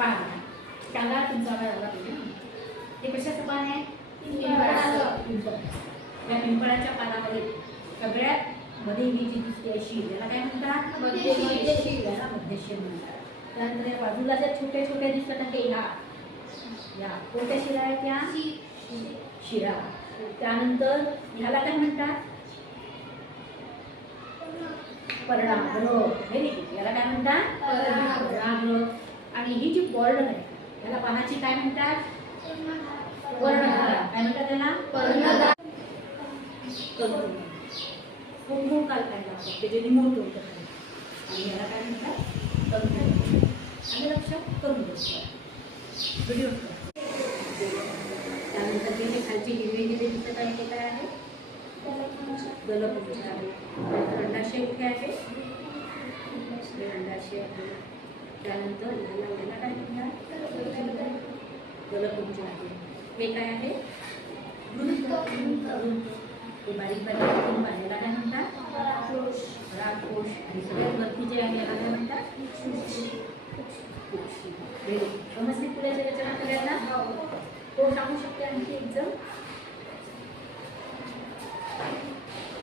पान सांगा तुमचा आवाज आला पाहिजे ना. हे कशाचं पान आहे? त्या पिंपळाच्या पानामध्ये सगळ्यात मध्ये ही जी दिसते अशी याला काय म्हणतात? मध्यशीर. याला मध्यशीर म्हणतात. त्यानंतर या बाजूला ज्या छोट्या छोट्या दिसतात ते या कोणत्या शिरा आहेत? त्या शिरा. त्यानंतर ह्याला काय म्हणतात? पर्णाग्र. Very good. याला काय म्हणतात? पर्णाग्र. आणि ही जी बॉर्डर आहे याला पानाची काय म्हणतात? पर्णधारा. काय म्हणतात त्याला? पर्णधारा. कुंकुम काल काय लागतात ते जे निमूळ तोडतात आणि याला काय म्हणतात? तंतू. आणि लक्षात करून व्हिडिओ. त्यानंतर ते खालची हिरवी हिरवी दिसत आहे ते काय आहे? दलपुंज आहे. अंडाशय कुठे आहे? अंडाशय आहे. त्यानंतर याला काय म्हणतात? दलपुंज आहे. हे काय आहे? ते बारीक बारीक कुंभ आहे याला काय म्हणतात? परागकोश. आणि सगळ्यात वरती जे आहे याला काय म्हणतात? समजली पुढे रचना करायला? कोण सांगू शकते आणखी एक जण?